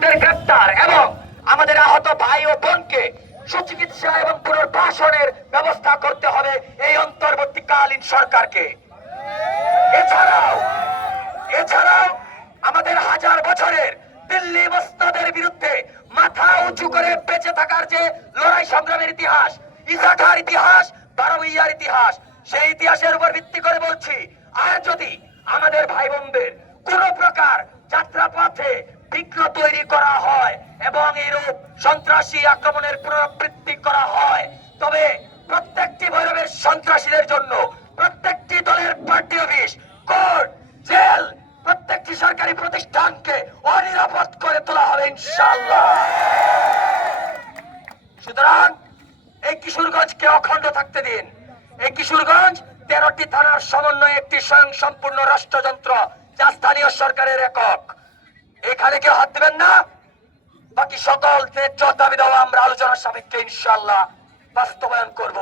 সন্ত্রাসীদের গ্রেপ্তার এবং আমাদের আহত ভাই ও বোনকে সুচিকিৎসা এবং পুনর্বাসনের ব্যবস্থা করতে হবে এই অন্তর্বর্তীকালীন সরকারকে। এছাড়াও এছাড়াও আমাদের হাজার বছরের দিল্লি মস্তাদের বিরুদ্ধে মাথা উঁচু করে বেঁচে থাকার যে লড়াই সংগ্রামের ইতিহাস ইসাখার ইতিহাস বারবইয়ার ইতিহাস, সেই ইতিহাসের উপর ভিত্তি করে বলছি, আর যদি আমাদের ভাই বোনদের কোন প্রকার বিঘ্ন তৈরি করা হয় এবং এরূপ সন্ত্রাসী আক্রমণের পুনরাবৃত্তি করা হয়। তবে প্রত্যেকটি ভৈরবের সন্ত্রাসীদের জন্য প্রত্যেকটি দলের পার্টি অফিস, কোর্ট, জেল, প্রত্যেকটি সরকারি প্রতিষ্ঠানকে অনিরাপদ করে তোলা হবে ইনশাআল্লাহ। সুতরাং এই কিশোরগঞ্জকে অখণ্ড থাকতে দিন। এই কিশোরগঞ্জ তেরোটি থানার সমন্বয়ে একটি স্বয়ং সম্পূর্ণ রাষ্ট্রযন্ত্র, যা স্থানীয় সরকারের একক। এখানে কেউ হাত দেবেন না। বাকি সকল ন্যায্য দাবি আমরা আলোচনার সাপেক্ষে ইনশাল্লাহ বাস্তবায়ন করব।